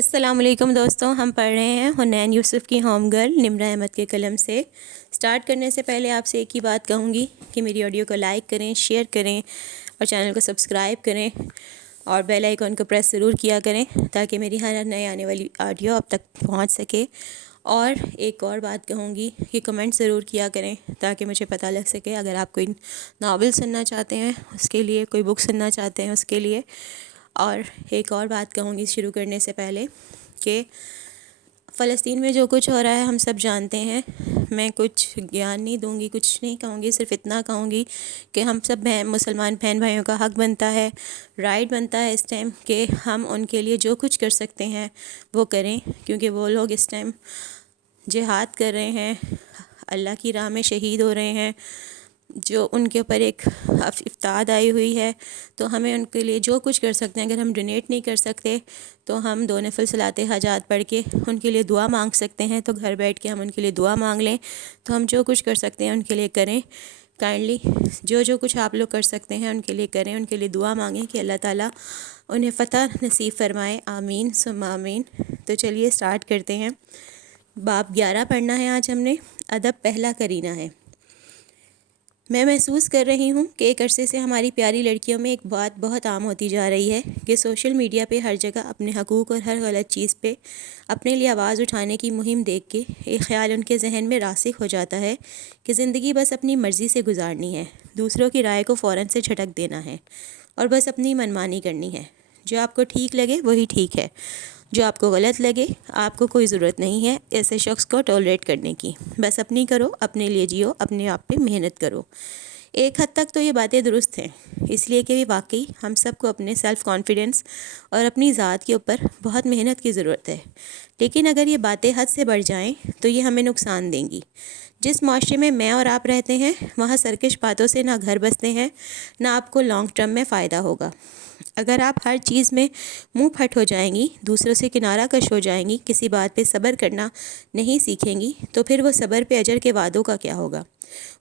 السلام علیکم دوستوں، ہم پڑھ رہے ہیں حنین یوسف کی ہوم گرل نمرہ احمد کے قلم سے۔ سٹارٹ کرنے سے پہلے آپ سے ایک ہی بات کہوں گی کہ میری آڈیو کو لائک کریں، شیئر کریں اور چینل کو سبسکرائب کریں اور بیل آئیکن کو پریس ضرور کیا کریں تاکہ میری ہر نئے آنے والی آڈیو اب تک پہنچ سکے۔ اور ایک اور بات کہوں گی کہ کمنٹ ضرور کیا کریں تاکہ مجھے پتہ لگ سکے، اگر آپ کوئی ناول سننا چاہتے ہیں اس کے لیے، کوئی بک سننا چاہتے ہیں اس کے لیے۔ اور ایک اور بات کہوں گی شروع کرنے سے پہلے کہ فلسطین میں جو کچھ ہو رہا ہے ہم سب جانتے ہیں۔ میں کچھ گیان نہیں دوں گی، کچھ نہیں کہوں گی، صرف اتنا کہوں گی کہ ہم سب مسلمان بہن بھائیوں کا حق بنتا ہے، رائٹ بنتا ہے اس ٹائم کہ ہم ان کے لیے جو کچھ کر سکتے ہیں وہ کریں، کیونکہ وہ لوگ اس ٹائم جہاد کر رہے ہیں، اللہ کی راہ میں شہید ہو رہے ہیں، جو ان کے اوپر ایک افتاد آئی ہوئی ہے۔ تو ہمیں ان کے لیے جو کچھ کر سکتے ہیں، اگر ہم ڈونیٹ نہیں کر سکتے تو ہم 2 نفل صلاۃ حاجات پڑھ کے ان کے لیے دعا مانگ سکتے ہیں۔ تو گھر بیٹھ کے ہم ان کے لیے دعا مانگ لیں، تو ہم جو کچھ کر سکتے ہیں ان کے لیے کریں۔ کائنڈلی جو کچھ آپ لوگ کر سکتے ہیں ان کے لیے کریں، ان کے لیے دعا مانگیں کہ اللہ تعالیٰ انہیں فتح نصیب فرمائے، آمین ثم آمین۔ تو چلیے سٹارٹ کرتے ہیں۔ باب 11 پڑھنا ہے آج ہم نے۔ ادب پہلا کرینہ ہے۔ میں محسوس کر رہی ہوں کہ ایک عرصے سے ہماری پیاری لڑکیوں میں ایک بات بہت عام ہوتی جا رہی ہے کہ سوشل میڈیا پہ ہر جگہ اپنے حقوق اور ہر غلط چیز پہ اپنے لیے آواز اٹھانے کی مہم دیکھ کے ایک خیال ان کے ذہن میں راسخ ہو جاتا ہے کہ زندگی بس اپنی مرضی سے گزارنی ہے، دوسروں کی رائے کو فوراً سے جھٹک دینا ہے اور بس اپنی منمانی کرنی ہے۔ جو آپ کو ٹھیک لگے وہی ٹھیک ہے، جو آپ کو غلط لگے آپ کو کوئی ضرورت نہیں ہے ایسے شخص کو ٹالریٹ کرنے کی۔ بس اپنی کرو، اپنے لیے جیو، اپنے آپ پہ محنت کرو۔ ایک حد تک تو یہ باتیں درست ہیں، اس لیے کہ واقعی ہم سب کو اپنے سیلف کانفیڈنس اور اپنی ذات کے اوپر بہت محنت کی ضرورت ہے، لیکن اگر یہ باتیں حد سے بڑھ جائیں تو یہ ہمیں نقصان دیں گی۔ جس معاشرے میں اور آپ رہتے ہیں وہاں سرکش باتوں سے نہ گھر بستے ہیں، نہ آپ کو لانگ ٹرم میں فائدہ ہوگا۔ اگر آپ ہر چیز میں منہ پھٹ ہو جائیں گی، دوسروں سے کنارہ کش ہو جائیں گی، کسی بات پہ صبر کرنا نہیں سیکھیں گی، تو پھر وہ صبر پہ اجر کے وعدوں کا کیا ہوگا؟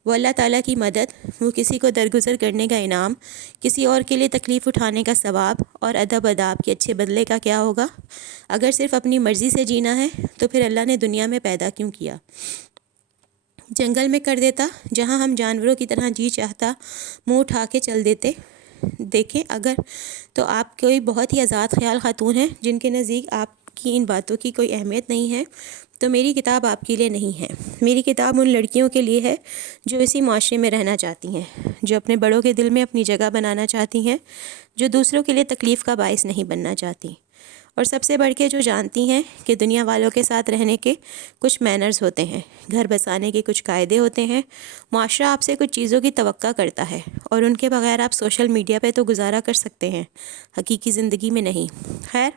وہ اللہ تعالیٰ کی مدد، وہ کسی کو درگزر کرنے کا انعام، کسی اور کے لیے تکلیف اٹھانے کا ثواب اور ادب آداب کے اچھے بدلے کا کیا ہوگا؟ اگر صرف اپنی مرضی سے جینا ہے تو پھر اللہ نے دنیا میں پیدا کیوں کیا؟ جنگل میں کر دیتا جہاں ہم جانوروں کی طرح جی چاہتا منہ اٹھا کے چل دیتے۔ دیکھیں، اگر تو آپ کوئی بہت ہی آزاد خیال خاتون ہیں جن کے نزدیک آپ کی ان باتوں کی کوئی اہمیت نہیں ہے، تو میری کتاب آپ کے لیے نہیں ہے۔ میری کتاب ان لڑکیوں کے لیے ہے جو اسی معاشرے میں رہنا چاہتی ہیں، جو اپنے بڑوں کے دل میں اپنی جگہ بنانا چاہتی ہیں، جو دوسروں کے لیے تکلیف کا باعث نہیں بننا چاہتی، اور سب سے بڑھ کے جو جانتی ہیں کہ دنیا والوں کے ساتھ رہنے کے کچھ مینرز ہوتے ہیں، گھر بسانے کے کچھ قاعدے ہوتے ہیں، معاشرہ آپ سے کچھ چیزوں کی توقع کرتا ہے اور ان کے بغیر آپ سوشل میڈیا پہ تو گزارا کر سکتے ہیں، حقیقی زندگی میں نہیں۔ خیر،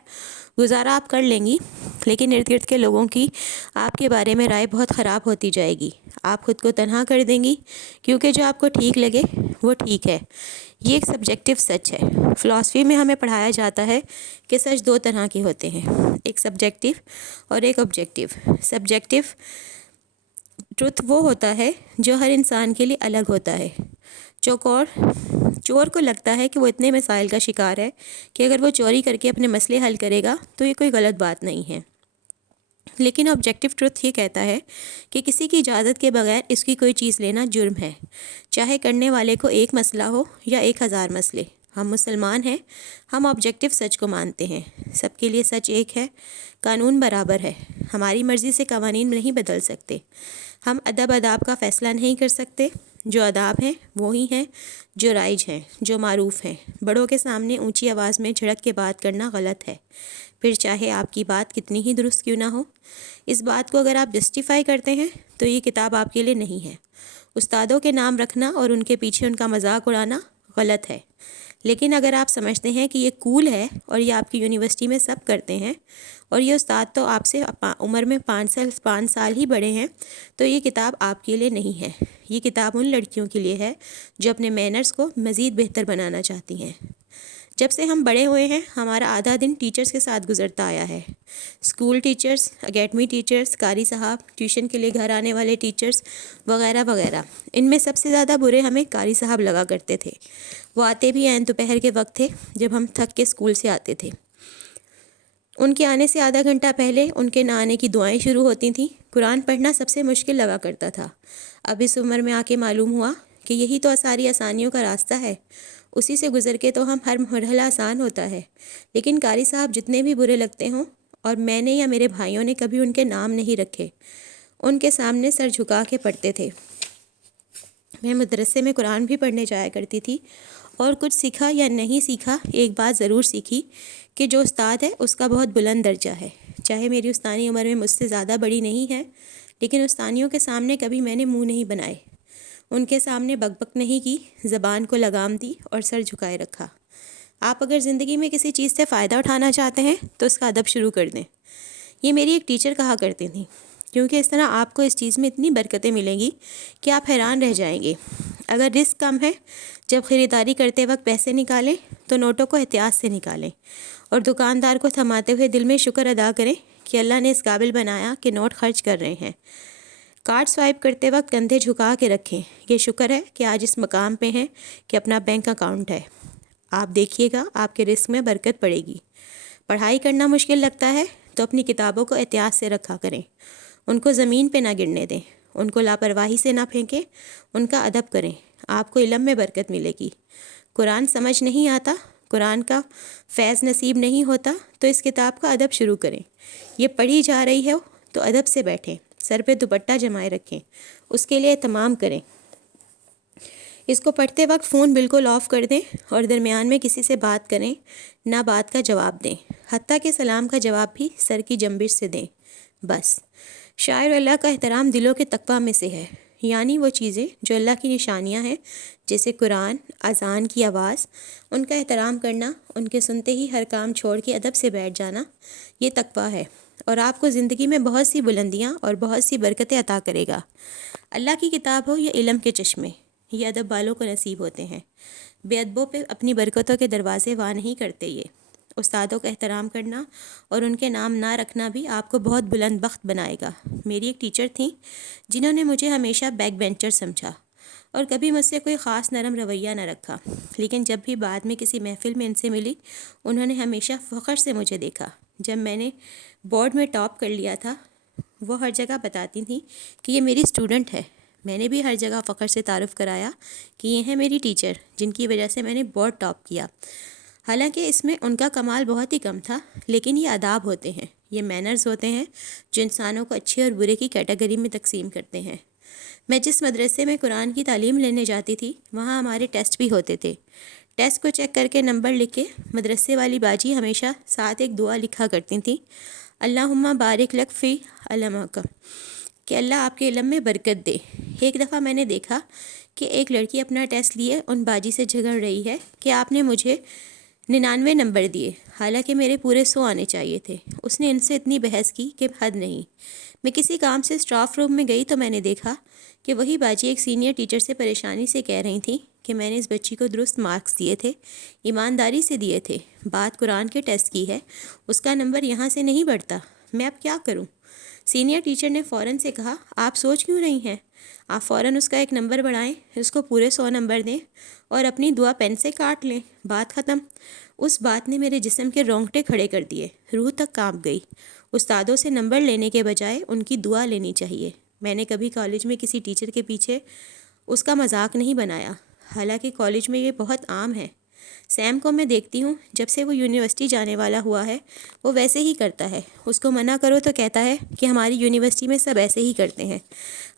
گزارا آپ کر لیں گی، لیکن ارد گرد کے لوگوں کی آپ کے بارے میں رائے بہت خراب ہوتی جائے گی۔ آپ خود کو تنہا کر دیں گی، کیونکہ جو آپ کو ٹھیک لگے وہ ٹھیک ہے۔ یہ ایک سبجیکٹیو سچ ہے۔ فلسفی میں ہمیں پڑھایا جاتا ہے کہ سچ 2 طرح کے ہوتے ہیں، ایک سبجیکٹیو اور ایک آبجیکٹیو۔ سبجیکٹیو ٹروتھ وہ ہوتا ہے جو ہر انسان کے لیے الگ ہوتا ہے۔ چور کو لگتا ہے کہ وہ اتنے مسائل کا شکار ہے کہ اگر وہ چوری کر کے اپنے مسئلے حل کرے گا تو یہ کوئی غلط بات نہیں ہے، لیکن آبجیکٹیو ٹروتھ یہ کہتا ہے کہ کسی کی اجازت کے بغیر اس کی کوئی چیز لینا جرم ہے، چاہے کرنے والے کو ایک مسئلہ ہو یا 1000 مسئلے۔ ہم مسلمان ہیں، ہم آبجیکٹیو سچ کو مانتے ہیں، سب کے لیے سچ ایک ہے، قانون برابر ہے، ہماری مرضی سے قوانین نہیں بدل سکتے، ہم ادب آداب کا فیصلہ نہیں کر سکتے، جو آداب ہیں وہی ہیں جو رائج ہیں، جو معروف ہیں۔ بڑوں کے سامنے اونچی آواز میں جھڑک کے بات کرنا غلط ہے، پھر چاہے آپ کی بات کتنی ہی درست کیوں نہ ہو۔ اس بات کو اگر آپ جسٹیفائی کرتے ہیں تو یہ کتاب آپ کے لیے نہیں ہے۔ استادوں کے نام رکھنا اور ان کے پیچھے ان کا مذاق اڑانا غلط ہے، لیکن اگر آپ سمجھتے ہیں کہ یہ کول ہے اور یہ آپ کی یونیورسٹی میں سب کرتے ہیں اور یہ استاد تو آپ سے عمر میں 5 سال ہی بڑے ہیں، تو یہ کتاب آپ کے لیے نہیں ہے۔ یہ کتاب ان لڑکیوں کے لیے ہے جو اپنے مینرز کو مزید بہتر بنانا چاہتی ہیں۔ جب سے ہم بڑے ہوئے ہیں ہمارا آدھا دن ٹیچرز کے ساتھ گزرتا آیا ہے، اسکول ٹیچرز، اکیڈمی ٹیچرز، قاری صاحب، ٹیوشن کے لیے گھر آنے والے ٹیچرز وغیرہ وغیرہ۔ ان میں سب سے زیادہ برے ہمیں قاری صاحب لگا کرتے تھے۔ وہ آتے بھی عین دوپہر کے وقت تھے جب ہم تھک کے اسکول سے آتے تھے۔ ان کے آنے سے آدھا گھنٹہ پہلے ان کے نہ آنے کی دعائیں شروع ہوتی تھیں۔ قرآن پڑھنا سب سے مشکل لگا کرتا تھا۔ اب اس عمر میں آ کے معلوم ہوا کہ یہی تو ساری آسانیوں کا راستہ ہے، اسی سے گزر کے تو ہم ہر مرحلہ آسان ہوتا ہے۔ لیکن قاری صاحب جتنے بھی برے لگتے ہوں، اور میں نے یا میرے بھائیوں نے کبھی ان کے نام نہیں رکھے، ان کے سامنے سر جھکا کے پڑھتے تھے۔ میں مدرسے میں قرآن بھی پڑھنے جایا کرتی تھی، اور کچھ سیکھا یا نہیں سیکھا، ایک بات ضرور سیکھی کہ جو استاد ہے اس کا بہت بلند درجہ ہے۔ چاہے میری استانی عمر میں مجھ سے زیادہ بڑی نہیں ہے، لیکن استانیوں کے سامنے کبھی میں نے منہ نہیں بنائے، ان کے سامنے بک بک نہیں کی، زبان کو لگام دی اور سر جھکائے رکھا۔ آپ اگر زندگی میں کسی چیز سے فائدہ اٹھانا چاہتے ہیں تو اس کا ادب شروع کر دیں۔ یہ میری ایک ٹیچر کہا کرتی تھیں، کیونکہ اس طرح آپ کو اس چیز میں اتنی برکتیں ملیں گی کہ آپ حیران رہ جائیں گے۔ اگر رزق کم ہے، جب خریداری کرتے وقت پیسے نکالیں تو نوٹوں کو احتیاط سے نکالیں، اور دکاندار کو تھماتے ہوئے دل میں شکر ادا کریں کہ اللہ نے اس قابل بنایا کہ نوٹ خرچ کر رہے ہیں۔ کارڈ سوائپ کرتے وقت کندھے جھکا کے رکھیں، یہ شکر ہے کہ آج اس مقام پہ ہیں کہ اپنا بینک اکاؤنٹ ہے۔ آپ دیکھیے گا آپ کے رزق میں برکت پڑے گی۔ پڑھائی کرنا مشکل لگتا ہے تو اپنی کتابوں کو احتیاط سے رکھا کریں، ان کو زمین پہ نہ گرنے دیں، ان کو لاپرواہی سے نہ پھینکیں، ان کا ادب کریں، آپ کو علم میں برکت ملے گی۔ قرآن سمجھ نہیں آتا، قرآن کا فیض نصیب نہیں ہوتا تو اس کتاب کا ادب شروع کریں۔ یہ پڑھی جا رہی ہے تو ادب سے بیٹھیں، سر پہ دوپٹہ جمائے رکھیں، اس کے لیے اہتمام کریں۔ اس کو پڑھتے وقت فون بالکل آف کر دیں اور درمیان میں کسی سے بات کریں نہ بات کا جواب دیں، حتیٰ کہ سلام کا جواب بھی سر کی جنبش سے دیں۔ بس شاعر اللہ کا احترام دلوں کے تقویٰ میں سے ہے، یعنی وہ چیزیں جو اللہ کی نشانیاں ہیں، جیسے قرآن، اذان کی آواز، ان کا احترام کرنا، ان کے سنتے ہی ہر کام چھوڑ کے ادب سے بیٹھ جانا، یہ تقویٰ ہے، اور آپ کو زندگی میں بہت سی بلندیاں اور بہت سی برکتیں عطا کرے گا۔ اللہ کی کتاب ہو یا علم کے چشمے، یہ ادب والوں کو نصیب ہوتے ہیں۔ بے ادبوں پہ اپنی برکتوں کے دروازے وا نہیں کرتے۔ یہ استادوں کا احترام کرنا اور ان کے نام نہ رکھنا بھی آپ کو بہت بلند بخت بنائے گا۔ میری ایک ٹیچر تھیں جنہوں نے مجھے ہمیشہ بیک بینچر سمجھا اور کبھی مجھ سے کوئی خاص نرم رویہ نہ رکھا، لیکن جب بھی بعد میں کسی محفل میں ان سے ملی، انہوں نے ہمیشہ فخر سے مجھے دیکھا۔ جب میں نے بورڈ میں ٹاپ کر لیا تھا، وہ ہر جگہ بتاتی تھیں کہ یہ میری اسٹوڈنٹ ہے۔ میں نے بھی ہر جگہ فخر سے تعارف کرایا کہ یہ ہیں میری ٹیچر جن کی وجہ سے میں نے بورڈ ٹاپ کیا۔ حالانکہ اس میں ان کا کمال بہت ہی کم تھا، لیکن یہ آداب ہوتے ہیں، یہ مینرز ہوتے ہیں جو انسانوں کو اچھے اور برے کی کیٹیگری میں تقسیم کرتے ہیں۔ میں جس مدرسے میں قرآن کی تعلیم لینے جاتی تھی، وہاں ہمارے ٹیسٹ بھی ہوتے تھے۔ ٹیسٹ کو چیک کر کے نمبر لکھ کے مدرسے والی باجی ہمیشہ ساتھ ایک دعا لکھا کرتی تھیں، اللہم بارک لک فی علمک، کہ اللہ آپ کے علم میں برکت دے۔ ایک دفعہ میں نے دیکھا کہ ایک لڑکی اپنا ٹیسٹ لیے ان باجی سے جھگڑ رہی ہے کہ آپ نے مجھے 99 نمبر دیے، حالانکہ میرے پورے 100 آنے چاہیے تھے۔ اس نے ان سے اتنی بحث کی کہ حد نہیں۔ میں کسی کام سے اسٹاف روم میں گئی تو میں نے دیکھا کہ وہی باجی ایک سینئر ٹیچر سے پریشانی سے کہہ رہی تھیں کہ میں نے اس بچی کو درست مارکس دیے تھے، ایمانداری سے دیے تھے، بات قرآن کے ٹیسٹ کی ہے، اس کا نمبر یہاں سے نہیں بڑھتا، میں اب کیا کروں؟ سینئر ٹیچر نے فوراً سے کہا، آپ سوچ کیوں رہی ہیں؟ آپ فوراً اس کا ایک نمبر بڑھائیں، اس کو پورے 100 نمبر دیں اور اپنی دعا پین سے کاٹ لیں، بات ختم۔ اس بات نے میرے جسم کے رونگٹے کھڑے کر دیے، روح تک کانپ گئی۔ استادوں سے نمبر لینے کے بجائے ان کی دعا لینی چاہیے۔ میں نے کبھی کالج میں کسی ٹیچر کے پیچھے اس کا مذاق نہیں بنایا، حالانکہ کالج میں یہ بہت عام ہے۔ سیم کو میں دیکھتی ہوں، جب سے وہ یونیورسٹی جانے والا ہوا ہے وہ ویسے ہی کرتا ہے۔ اس کو منع کرو تو کہتا ہے کہ ہماری یونیورسٹی میں سب ایسے ہی کرتے ہیں،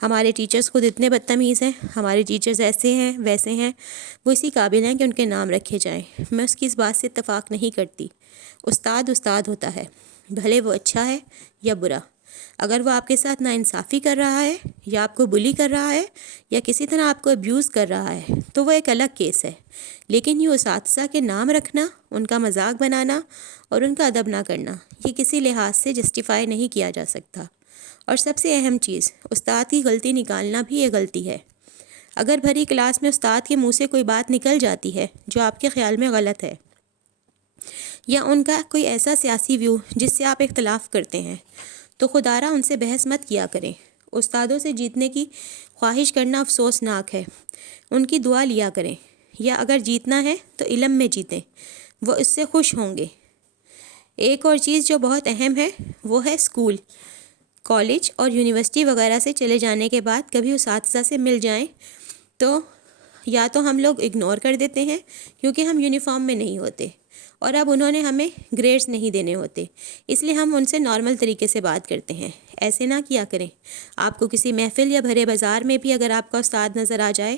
ہمارے ٹیچرز خود اتنے بدتمیز ہیں، ہمارے ٹیچرز ایسے ہیں ویسے ہیں، وہ اسی قابل ہیں کہ ان کے نام رکھے جائیں۔ میں اس کی اس بات سے اتفاق نہیں کرتی۔ استاد استاد ہوتا ہے، بھلے وہ اچھا ہے یا برا۔ اگر وہ آپ کے ساتھ ناانصافی کر رہا ہے یا آپ کو بلی کر رہا ہے یا کسی طرح آپ کو ابیوز کر رہا ہے تو وہ ایک الگ کیس ہے، لیکن یہ اساتذہ کے نام رکھنا، ان کا مذاق بنانا اور ان کا ادب نہ کرنا، یہ کسی لحاظ سے جسٹیفائی نہیں کیا جا سکتا۔ اور سب سے اہم چیز، استاد کی غلطی نکالنا بھی یہ غلطی ہے۔ اگر بھری کلاس میں استاد کے منہ سے کوئی بات نکل جاتی ہے جو آپ کے خیال میں غلط ہے، یا ان کا کوئی ایسا سیاسی ویو جس سے آپ اختلاف کرتے ہیں، تو خدارا ان سے بحث مت کیا کریں۔ استادوں سے جیتنے کی خواہش کرنا افسوسناک ہے، ان کی دعا لیا کریں، یا اگر جیتنا ہے تو علم میں جیتیں، وہ اس سے خوش ہوں گے۔ ایک اور چیز جو بہت اہم ہے وہ ہے اسکول، کالج اور یونیورسٹی وغیرہ سے چلے جانے کے بعد کبھی اساتذہ سے مل جائیں تو یا تو ہم لوگ اگنور کر دیتے ہیں کیونکہ ہم یونیفارم میں نہیں ہوتے، اور اب انہوں نے ہمیں گریڈز نہیں دینے ہوتے، اس لیے ہم ان سے نارمل طریقے سے بات کرتے ہیں۔ ایسے نہ کیا کریں۔ آپ کو کسی محفل یا بھرے بازار میں بھی اگر آپ کا استاد نظر آ جائے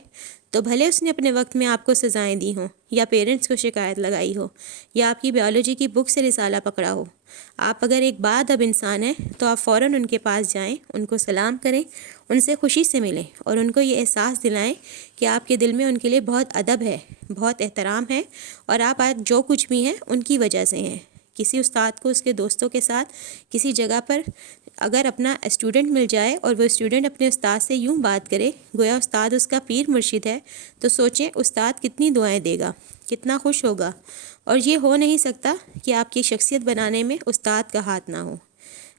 تو بھلے اس نے اپنے وقت میں آپ کو سزائیں دی ہوں، یا پیرنٹس کو شکایت لگائی ہو، یا آپ کی بیالوجی کی بک سے رسالہ پکڑا ہو، آپ اگر ایک باادب انسان ہیں تو آپ فوراً ان کے پاس جائیں، ان کو سلام کریں، ان سے خوشی سے ملیں اور ان کو یہ احساس دلائیں کہ آپ کے دل میں ان کے لیے بہت ادب ہے، بہت احترام ہے، اور آپ آج جو کچھ بھی ہیں ان کی وجہ سے ہیں۔ کسی استاد کو اس کے دوستوں کے ساتھ کسی جگہ پر اگر اپنا اسٹوڈنٹ مل جائے اور وہ اسٹوڈنٹ اپنے استاد سے یوں بات کرے گویا استاد اس کا پیر مرشد ہے، تو سوچیں استاد کتنی دعائیں دے گا، کتنا خوش ہوگا۔ اور یہ ہو نہیں سکتا کہ آپ کی شخصیت بنانے میں استاد کا ہاتھ نہ ہو۔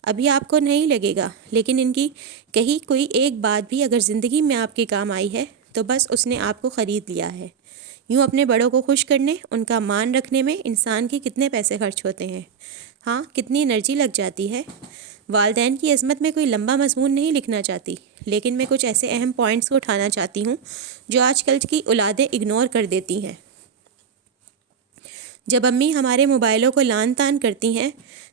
ابھی آپ کو نہیں لگے گا، لیکن ان کی کہیں کوئی ایک بات بھی اگر زندگی میں آپ کے کام آئی ہے تو بس اس نے آپ کو خرید لیا ہے۔ یوں اپنے بڑوں کو خوش کرنے، ان کا مان رکھنے میں انسان کے کتنے پیسے خرچ ہوتے ہیں، ہاں کتنی انرجی لگ جاتی ہے۔ والدین کی عظمت میں کوئی لمبا مضمون نہیں لکھنا چاہتی، لیکن میں کچھ ایسے اہم پوائنٹس کو اٹھانا چاہتی ہوں جو آج کل کی اولادیں اگنور کر دیتی ہیں۔ جب امی ہمارے موبائلوں کو لان تان کرتی ہیں،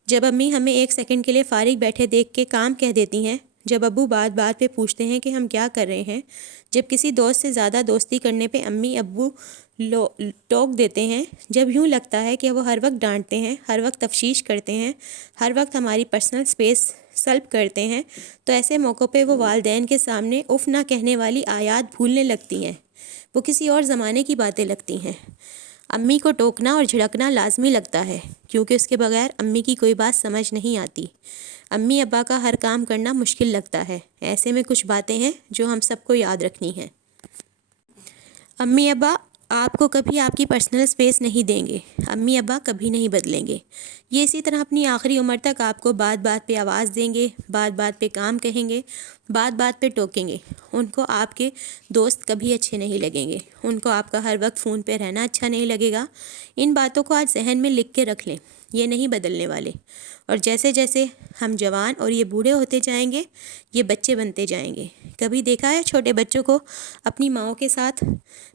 جب امی ہمیں ایک سیکنڈ کے لیے فارغ بیٹھے دیکھ کے کام کہہ دیتی ہیں، جب ابو بات بات پہ پوچھتے ہیں کہ ہم کیا کر رہے ہیں، جب کسی دوست سے زیادہ دوستی کرنے پہ امی ابو ٹوک دیتے ہیں، جب یوں لگتا ہے کہ وہ ہر وقت ڈانٹتے ہیں، ہر وقت تفشیش کرتے ہیں، ہر وقت ہماری پرسنل اسپیس سلب کرتے ہیں، تو ایسے موقع پہ وہ والدین کے سامنے اف نہ کہنے والی آیات بھولنے لگتی ہیں، وہ کسی اور زمانے کی باتیں لگتی ہیں۔ امی کو ٹوکنا اور جھڑکنا لازمی لگتا ہے کیونکہ اس کے بغیر امی کی کوئی بات سمجھ نہیں آتی۔ امی ابا کا ہر کام کرنا مشکل لگتا ہے۔ ایسے میں کچھ باتیں ہیں جو ہم سب کو یاد رکھنی ہیں۔ امی ابا آپ کو کبھی آپ کی پرسنل اسپیس نہیں دیں گے، امی ابا کبھی نہیں بدلیں گے۔ یہ اسی طرح اپنی آخری عمر تک آپ کو بات بات پہ آواز دیں گے، بات بات پہ کام کہیں گے، بات بات پہ ٹوکیں گے۔ ان کو آپ کے دوست کبھی اچھے نہیں لگیں گے، ان کو آپ کا ہر وقت فون پہ رہنا اچھا نہیں لگے گا۔ ان باتوں کو آج ذہن میں لکھ کے رکھ لیں، یہ نہیں بدلنے والے۔ اور جیسے جیسے ہم جوان اور یہ بوڑھے ہوتے جائیں گے، یہ بچے بنتے جائیں گے۔ کبھی دیکھا ہے چھوٹے بچوں کو اپنی ماؤں کے ساتھ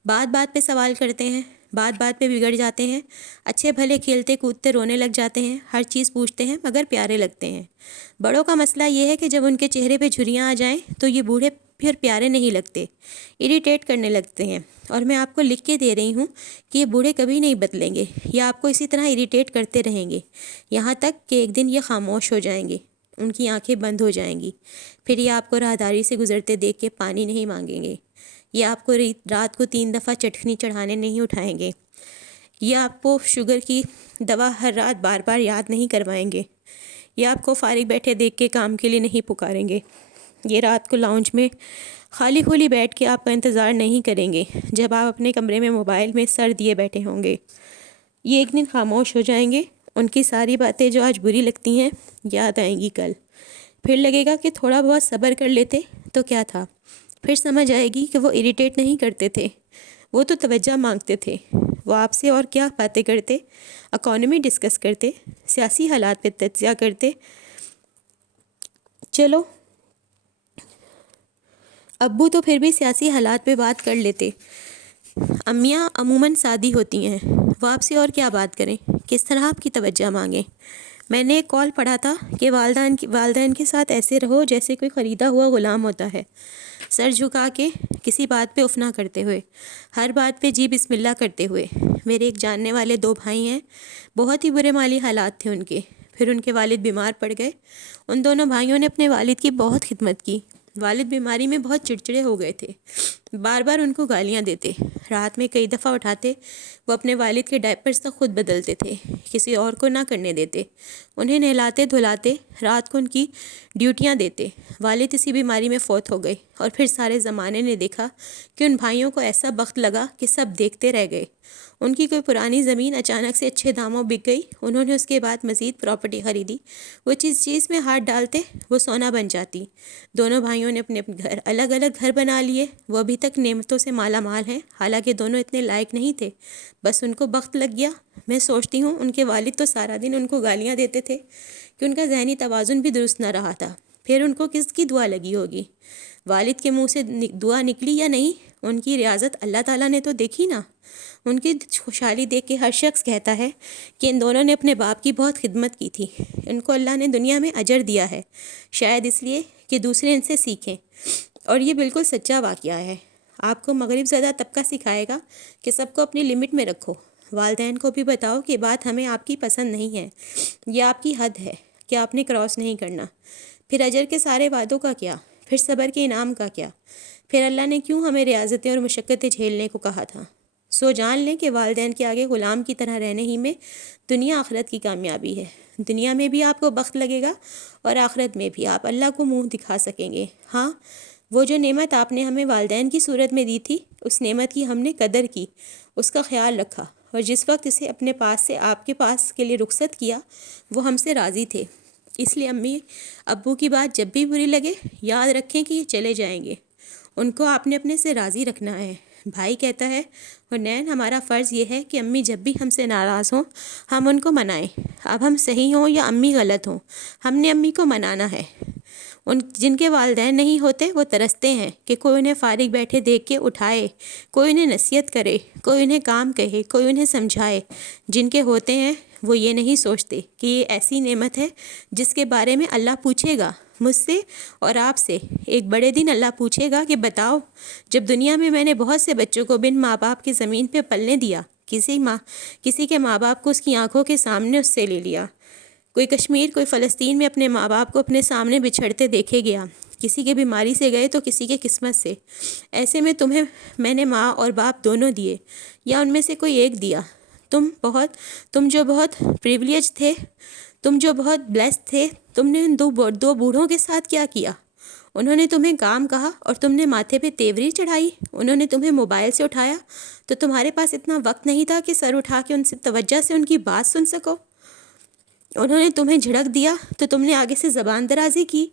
بات بات پہ سوال کرتے ہیں، بات بات پہ بگڑ جاتے ہیں، اچھے بھلے کھیلتے کودتے رونے لگ جاتے ہیں، ہر چیز پوچھتے ہیں مگر پیارے لگتے ہیں۔ بڑوں کا مسئلہ یہ ہے کہ جب ان کے چہرے پہ جھریاں آ جائیں تو یہ بوڑھے پھر پیارے نہیں لگتے، اریٹیٹ کرنے لگتے ہیں۔ اور میں آپ کو لکھ کے دے رہی ہوں کہ یہ بوڑھے کبھی نہیں بدلیں گے، یہ آپ کو اسی طرح اریٹیٹ کرتے رہیں گے یہاں تک کہ ایک دن یہ خاموش ہو جائیں گے، ان کی آنکھیں بند ہو جائیں گی۔ پھر یہ آپ کو راہداری سے گزرتے دیکھ کے پانی نہیں مانگیں گے، یہ آپ کو رات کو 3 دفعہ چٹکنی چڑھانے نہیں اٹھائیں گے، یہ آپ کو شوگر کی دوا ہر رات بار بار یاد نہیں کروائیں گے، یہ آپ کو فارغ بیٹھے دیکھ کے کام کے لیے نہیں پکاریں گے، یہ رات کو لاؤنج میں خالی کھلی بیٹھ کے آپ کا انتظار نہیں کریں گے جب آپ اپنے کمرے میں موبائل میں سر دیے بیٹھے ہوں گے۔ یہ ایک دن خاموش ہو جائیں گے، ان کی ساری باتیں جو آج بری لگتی ہیں یاد آئیں گی کل، پھر لگے گا کہ تھوڑا بہت صبر کر لیتے تو کیا تھا، پھر سمجھ آئے گی کہ وہ اریٹیٹ نہیں کرتے تھے، وہ تو توجہ مانگتے تھے، وہ آپ سے اور کیا باتیں کرتے، اکانومی ڈسکس کرتے، سیاسی حالات پہ تجزیہ کرتے۔ چلو ابو تو پھر بھی سیاسی حالات پہ بات کر لیتے، امیاں عموماً سادی ہوتی ہیں، وہ آپ سے اور کیا بات کریں، کس طرح آپ کی توجہ مانگیں۔ میں نے ایک کال پڑھا تھا کہ والدین کے ساتھ ایسے رہو جیسے کوئی خریدا ہوا غلام ہوتا ہے، سر جھکا کے کسی بات پہ اف نہ کرتے ہوئے، ہر بات پہ جی بسم اللہ کرتے ہوئے۔ میرے ایک جاننے والے 2 بھائی ہیں، بہت ہی برے مالی حالات تھے ان کے، پھر ان کے والد بیمار پڑ گئے۔ ان دونوں بھائیوں نے اپنے والد کی بہت خدمت کی، والد بیماری میں بہت چڑچڑے ہو گئے تھے، بار بار ان کو گالیاں دیتے، رات میں کئی دفعہ اٹھاتے، وہ اپنے والد کے ڈائپرز تک خود بدلتے تھے، کسی اور کو نہ کرنے دیتے، انہیں نہلاتے دھلاتے، رات کو ان کی ڈیوٹیاں دیتے۔ والد اسی بیماری میں فوت ہو گئے اور پھر سارے زمانے نے دیکھا کہ ان بھائیوں کو ایسا بخت لگا کہ سب دیکھتے رہ گئے۔ ان کی کوئی پرانی زمین اچانک سے اچھے داموں بک گئی، انہوں نے اس کے بعد مزید پراپرٹی خریدی، وہ چیز میں ہاتھ ڈالتے وہ سونا بن جاتی۔ دونوں بھائیوں نے اپنے گھر الگ الگ گھر بنا لیے، وہ ابھی تک نعمتوں سے مالا مال ہیں، حالانکہ دونوں اتنے لائق نہیں تھے، بس ان کو بخت لگ گیا۔ میں سوچتی ہوں ان کے والد تو سارا دن ان کو گالیاں دیتے تھے کہ ان کا ذہنی توازن بھی درست نہ رہا تھا، پھر ان کو کس کی دعا لگی ہوگی؟ والد کے منہ سے دعا نکلی یا نہیں؟ ان کی ریاضت اللہ تعالیٰ نے تو دیکھی نا۔ ان کی خوشحالی دیکھ کے ہر شخص کہتا ہے کہ ان دونوں نے اپنے باپ کی بہت خدمت کی تھی، ان کو اللہ نے دنیا میں اجر دیا ہے، شاید اس لیے کہ دوسرے ان سے سیکھیں، اور یہ بالکل سچا واقعہ ہے۔ آپ کو مغرب زدہ طبقہ سکھائے گا کہ سب کو اپنی لمٹ میں رکھو۔ والدین کو بھی بتاؤ کہ بات ہمیں آپ کی پسند نہیں ہے، یہ آپ کی حد ہے کہ آپ نے کراس نہیں کرنا۔ پھر اجر کے سارے وعدوں کا کیا؟ پھر صبر کے انعام کا کیا؟ پھر اللہ نے کیوں ہمیں ریاضتیں اور مشقتیں جھیلنے کو کہا تھا؟ سو جان لیں کہ والدین کے آگے غلام کی طرح رہنے ہی میں دنیا آخرت کی کامیابی ہے۔ دنیا میں بھی آپ کو بخت لگے گا اور آخرت میں بھی آپ اللہ کو منہ دکھا سکیں گے۔ ہاں، وہ جو نعمت آپ نے ہمیں والدین کی صورت میں دی تھی، اس نعمت کی ہم نے قدر کی، اس کا خیال رکھا، اور جس وقت اسے اپنے پاس سے آپ کے پاس کے لیے رخصت کیا وہ ہم سے راضی تھے۔ اس لیے امی ابو کی بات جب بھی بری لگے، یاد رکھیں کہ یہ چلے جائیں گے، ان کو آپ نے اپنے سے راضی رکھنا ہے۔ بھائی کہتا ہے، حنین ہمارا فرض یہ ہے کہ امی جب بھی ہم سے ناراض ہوں ہم ان کو منائیں، اب ہم صحیح ہوں یا امی غلط ہوں، ہم نے امی کو منانا ہے۔ جن کے والدین نہیں ہوتے وہ ترستے ہیں کہ کوئی انہیں فارغ بیٹھے دیکھ کے اٹھائے، کوئی انہیں نصیحت کرے، کوئی انہیں کام کہے، کوئی انہیں سمجھائے۔ جن کے ہوتے ہیں وہ یہ نہیں سوچتے کہ یہ ایسی نعمت ہے جس کے بارے میں اللہ پوچھے گا مجھ سے اور آپ سے۔ ایک بڑے دن اللہ پوچھے گا کہ بتاؤ، جب دنیا میں نے بہت سے بچوں کو بن ماں باپ کی زمین پہ پلنے دیا، کسی کے ماں باپ کو اس کی آنکھوں کے سامنے اس سے لے لیا، کوئی کشمیر کوئی فلسطین میں اپنے ماں باپ کو اپنے سامنے بچھڑتے دیکھے گیا، کسی کے بیماری سے گئے تو کسی کے قسمت سے، ایسے میں تمہیں میں نے ماں اور باپ دونوں دیے یا ان میں سے کوئی ایک دیا، تم جو بہت پریویلیج تھے، تم جو بہت بلیسڈ تھے، تم نے ان دو بوڑھوں کے ساتھ کیا کیا؟ انہوں نے تمہیں کام کہا اور تم نے ماتھے پہ تیوری چڑھائی، انہوں نے تمہیں موبائل سے اٹھایا تو تمہارے پاس اتنا وقت نہیں تھا کہ سر اٹھا کے ان سے توجہ سے ان کی بات سن سکو، انہوں نے تمہیں جھڑک دیا تو تم نے آگے سے زبان درازی کی،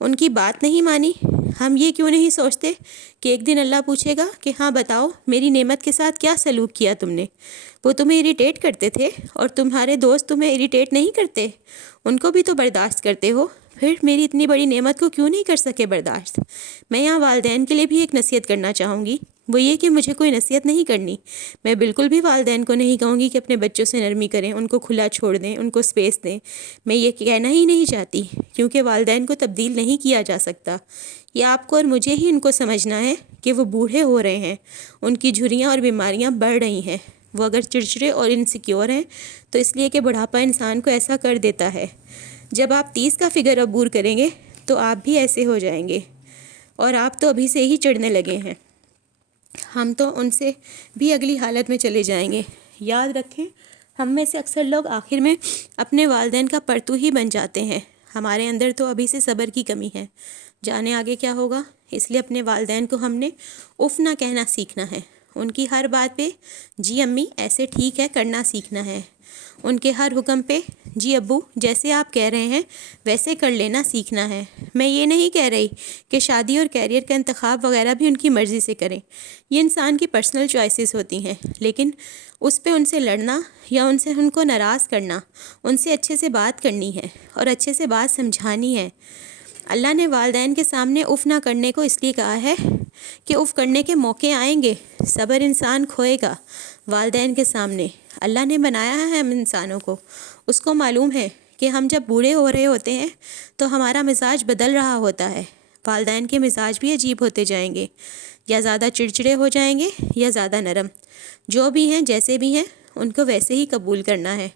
ان کی بات نہیں مانی۔ ہم یہ کیوں نہیں سوچتے کہ ایک دن اللہ پوچھے گا کہ ہاں بتاؤ میری نعمت کے ساتھ کیا سلوک کیا تم نے؟ وہ تمہیں اریٹیٹ کرتے تھے اور تمہارے دوست تمہیں اریٹیٹ نہیں کرتے، ان کو بھی تو برداشت کرتے ہو، پھر میری اتنی بڑی نعمت کو کیوں نہیں کر سکے برداشت؟ میں یہاں والدین کے لیے بھی ایک نصیحت کرنا چاہوں گی، وہ یہ کہ مجھے کوئی نصیحت نہیں کرنی، میں بالکل بھی والدین کو نہیں کہوں گی کہ اپنے بچوں سے نرمی کریں، ان کو کھلا چھوڑ دیں، ان کو سپیس دیں، میں یہ کہنا ہی نہیں چاہتی، کیونکہ والدین کو تبدیل نہیں کیا جا سکتا، یہ آپ کو اور مجھے ہی ان کو سمجھنا ہے کہ وہ بوڑھے ہو رہے ہیں، ان کی جھریاں اور بیماریاں بڑھ رہی ہیں، وہ اگر چڑچڑے اور انسیکیور ہیں تو اس لیے کہ بڑھاپا انسان کو ایسا کر دیتا ہے۔ جب آپ 30 کا فگر عبور کریں گے تو آپ بھی ایسے ہو جائیں گے، اور آپ تو ابھی سے ہی چڑھنے لگے ہیں، ہم تو ان سے بھی اگلی حالت میں چلے جائیں گے۔ یاد رکھیں، ہم میں سے اکثر لوگ آخر میں اپنے والدین کا پرتو ہی بن جاتے ہیں، ہمارے اندر تو ابھی سے صبر کی کمی ہے، جانے آگے کیا ہوگا۔ اس لیے اپنے والدین کو ہم نے اف نہ کہنا سیکھنا ہے، ان کی ہر بات پہ جی امی ایسے ٹھیک ہے کرنا سیکھنا ہے، ان کے ہر حکم پہ جی ابو جیسے آپ کہہ رہے ہیں ویسے کر لینا سیکھنا ہے۔ میں یہ نہیں کہہ رہی کہ شادی اور کیریئر کا انتخاب وغیرہ بھی ان کی مرضی سے کریں، یہ انسان کی پرسنل چوائسیز ہوتی ہیں، لیکن اس پہ ان سے لڑنا یا ان کو ناراض کرنا، ان سے اچھے سے بات کرنی ہے اور اچھے سے بات سمجھانی ہے۔ اللہ نے والدین کے سامنے اف نہ کرنے کو اس لیے کہا ہے کہ اف کرنے کے موقع آئیں گے، صبر انسان کھوئے گا والدین کے سامنے۔ اللہ نے بنایا ہے ہم انسانوں کو، اس کو معلوم ہے کہ ہم جب بوڑھے ہو رہے ہوتے ہیں تو ہمارا مزاج بدل رہا ہوتا ہے، والدین کے مزاج بھی عجیب ہوتے جائیں گے، یا زیادہ چڑچڑے ہو جائیں گے یا زیادہ نرم، جو بھی ہیں جیسے بھی ہیں ان کو ویسے ہی قبول کرنا ہے،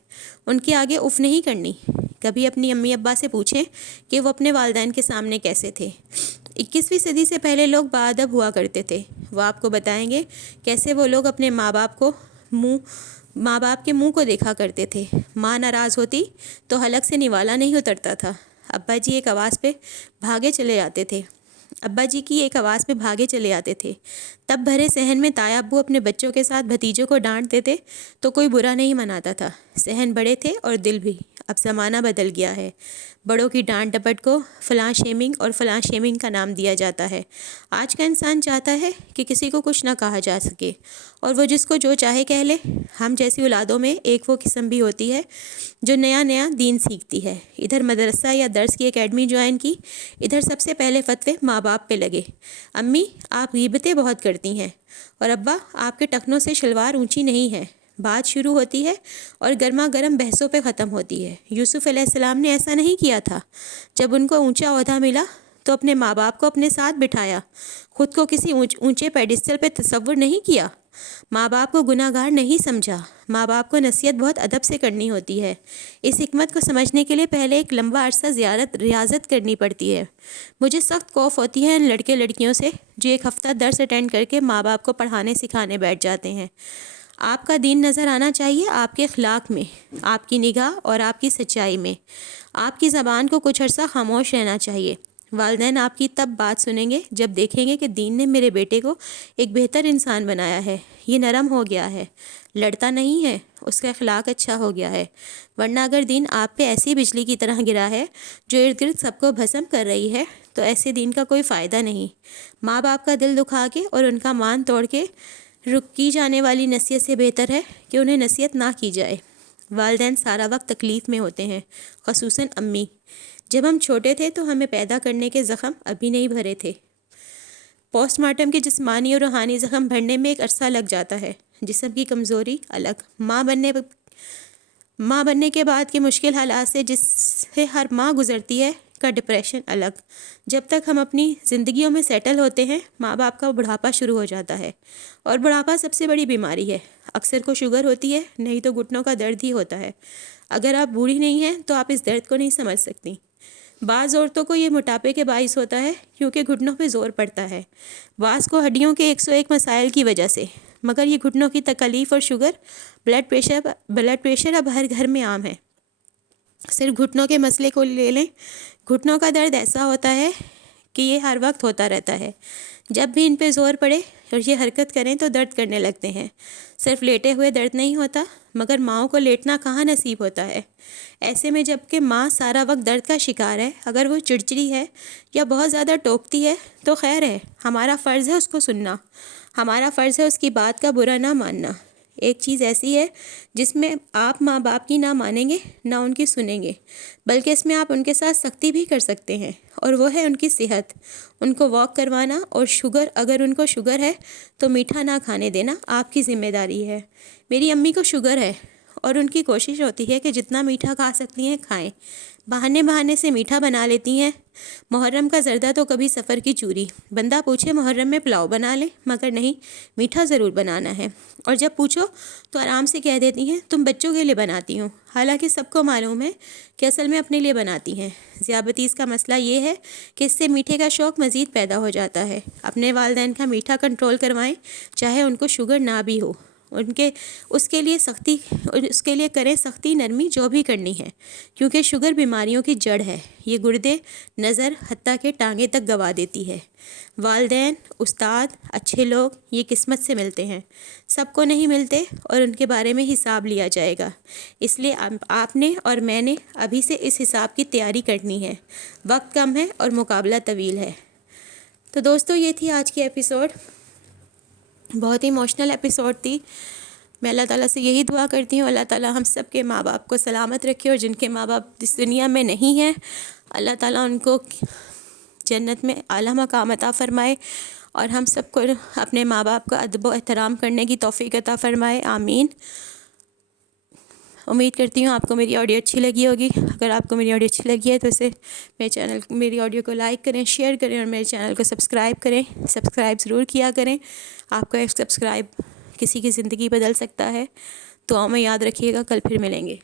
ان کے آگے اف نہیں کرنی۔ کبھی اپنی امی ابا سے پوچھیں کہ وہ اپنے والدین کے سامنے کیسے تھے۔ 21ویں صدی سے پہلے لوگ باادب ہوا کرتے تھے، وہ آپ کو بتائیں گے کیسے وہ لوگ اپنے ماں باپ کے منہ کو دیکھا کرتے تھے۔ ماں ناراض ہوتی تو حلق سے نوالا نہیں اترتا تھا، ابا جی کی ایک آواز پہ بھاگے چلے آتے تھے، تب بھرے صحن میں تایا ابو اپنے بچوں کے ساتھ بھتیجوں کو ڈانٹ دیتے تو کوئی برا نہیں مناتا تھا۔ صحن بڑے تھے اور دل بھی۔ اب زمانہ بدل گیا ہے۔ بڑوں کی ڈانٹ ڈپٹ کو فلاں شیمنگ اور فلاں شیمنگ کا نام دیا جاتا ہے۔ آج کا انسان چاہتا ہے کہ کسی کو کچھ نہ کہا جا سکے اور وہ جس کو جو چاہے کہہ لے۔ ہم جیسی اولادوں میں ایک وہ قسم بھی ہوتی ہے جو نیا نیا دین سیکھتی ہے۔ ادھر مدرسہ یا درس کی اکیڈمی جوائن کی، ادھر سب سے پہلے فتوے ماں باپ پہ لگے۔ امی آپ غیبتیں بہت کرتی ہیں، اور ابا آپ کے ٹخنوں سے شلوار اونچی نہیں ہے۔ بات شروع ہوتی ہے اور گرما گرم بحثوں پہ ختم ہوتی ہے۔ یوسف علیہ السلام نے ایسا نہیں کیا تھا۔ جب ان کو اونچا عہدہ ملا تو اپنے ماں باپ کو اپنے ساتھ بٹھایا، خود کو کسی اونچے پیڈسٹل پہ تصور نہیں کیا، ماں باپ کو گناہ گار نہیں سمجھا۔ ماں باپ کو نصیحت بہت ادب سے کرنی ہوتی ہے۔ اس حکمت کو سمجھنے کے لیے پہلے ایک لمبا عرصہ ریاضت کرنی پڑتی ہے۔ مجھے سخت خوف ہوتی ہے ان لڑکے لڑکیوں سے جو ایک ہفتہ درس اٹینڈ کر کے ماں باپ کو پڑھانے سکھانے بیٹھ جاتے ہیں۔ آپ کا دین نظر آنا چاہیے آپ کے اخلاق میں، آپ کی نگاہ اور آپ کی سچائی میں۔ آپ کی زبان کو کچھ عرصہ خاموش رہنا چاہیے۔ والدین آپ کی تب بات سنیں گے جب دیکھیں گے کہ دین نے میرے بیٹے کو ایک بہتر انسان بنایا ہے، یہ نرم ہو گیا ہے، لڑتا نہیں ہے، اس کا اخلاق اچھا ہو گیا ہے۔ ورنہ اگر دین آپ پہ ایسی بجلی کی طرح گرا ہے جو ارد گرد سب کو بھسم کر رہی ہے تو ایسے دین کا کوئی فائدہ نہیں۔ ماں باپ کا دل دکھا کے اور ان کا مان توڑ کے کی جانے والی نصیحت سے بہتر ہے کہ انہیں نصیحت نہ کی جائے۔ والدین سارا وقت تکلیف میں ہوتے ہیں، خصوصاً امی۔ جب ہم چھوٹے تھے تو ہمیں پیدا کرنے کے زخم ابھی نہیں بھرے تھے۔ پوسٹ مارٹم کے جسمانی اور روحانی زخم بھرنے میں ایک عرصہ لگ جاتا ہے۔ جسم کی کمزوری الگ، ماں بننے کے بعد کے مشکل حالات سے جس سے ہر ماں گزرتی ہے کا ڈپریشن الگ۔ جب تک ہم اپنی زندگیوں میں سیٹل ہوتے ہیں ماں باپ کا بڑھاپا شروع ہو جاتا ہے، اور بڑھاپا سب سے بڑی بیماری ہے۔ اکثر کو شوگر ہوتی ہے، نہیں تو گھٹنوں کا درد ہی ہوتا ہے۔ اگر آپ بوڑھی نہیں ہیں تو آپ اس درد کو نہیں سمجھ سکتی۔ بعض عورتوں کو یہ موٹاپے کے باعث ہوتا ہے کیونکہ گھٹنوں پہ زور پڑتا ہے، بعض کو ہڈیوں کے 101 مسائل کی وجہ سے، مگر یہ گھٹنوں کی تکلیف اور شوگر، بلڈ پریشر اب ہر گھر میں عام ہے۔ صرف گھٹنوں کے مسئلے کو لے لیں، گھٹنوں کا درد ایسا ہوتا ہے کہ یہ ہر وقت ہوتا رہتا ہے۔ جب بھی ان پہ زور پڑے اور یہ حرکت کریں تو درد کرنے لگتے ہیں۔ صرف لیٹے ہوئے درد نہیں ہوتا، مگر ماؤں کو لیٹنا کہاں نصیب ہوتا ہے۔ ایسے میں جب کہ ماں سارا وقت درد کا شکار ہے، اگر وہ چڑچڑی ہے یا بہت زیادہ ٹوکتی ہے تو خیر ہے، ہمارا فرض ہے اس کو سننا، ہمارا فرض ہے اس کی بات کا برا نہ ماننا۔ ایک چیز ایسی ہے جس میں آپ ماں باپ کی نہ مانیں گے نہ ان کی سنیں گے، بلکہ اس میں آپ ان کے ساتھ سختی بھی کر سکتے ہیں، اور وہ ہے ان کی صحت، ان کو واک کروانا، اور شوگر، اگر ان کو شوگر ہے تو میٹھا نہ کھانے دینا آپ کی ذمہ داری ہے۔ میری امی کو شوگر ہے اور ان کی کوشش ہوتی ہے کہ جتنا میٹھا کھا سکتی ہیں کھائیں، بہانے سے میٹھا بنا لیتی ہیں۔ محرم کا زردہ تو کبھی سفر کی چوری، بندہ پوچھے محرم میں پلاؤ بنا لیں، مگر نہیں، میٹھا ضرور بنانا ہے، اور جب پوچھو تو آرام سے کہہ دیتی ہیں تم بچوں کے لیے بناتی ہوں، حالانکہ سب کو معلوم ہے کہ اصل میں اپنے لیے بناتی ہیں۔ ذیابطیس کا مسئلہ یہ ہے کہ اس سے میٹھے کا شوق مزید پیدا ہو جاتا ہے۔ اپنے والدین کا میٹھا کنٹرول کروائیں، چاہے ان کو شوگر نہ بھی ہو، اس کے لیے کریں سختی نرمی جو بھی کرنی ہے، کیونکہ شوگر بیماریوں کی جڑ ہے، یہ گردے، نظر، حتیٰ کہ ٹانگیں تک گوا دیتی ہے۔ والدین، استاد، اچھے لوگ یہ قسمت سے ملتے ہیں، سب کو نہیں ملتے، اور ان کے بارے میں حساب لیا جائے گا۔ اس لیے آپ نے اور میں نے ابھی سے اس حساب کی تیاری کرنی ہے۔ وقت کم ہے اور مقابلہ طویل ہے۔ تو دوستو، یہ تھی آج کی ایپیسوڈ، بہت ہی ایموشنل ایپیسوڈ تھی۔ میں اللہ تعالیٰ سے یہی دعا کرتی ہوں اللہ تعالیٰ ہم سب کے ماں باپ کو سلامت رکھے، اور جن کے ماں باپ اس دنیا میں نہیں ہیں اللہ تعالیٰ ان کو جنت میں اعلیٰ مقام عطا فرمائے، اور ہم سب کو اپنے ماں باپ کا ادب و احترام کرنے کی توفیق عطا فرمائے، آمین۔ امید کرتی ہوں آپ کو میری آڈیو اچھی لگی ہوگی۔ اگر آپ کو میری آڈیو اچھی لگی ہے تو میری آڈیو کو لائک کریں، شیئر کریں، اور میرے چینل کو سبسکرائب کریں۔ سبسکرائب ضرور کیا کریں، آپ کا ایک سبسکرائب کسی کی زندگی بدل سکتا ہے۔ دعاؤں میں یاد رکھیے گا، کل پھر ملیں گے۔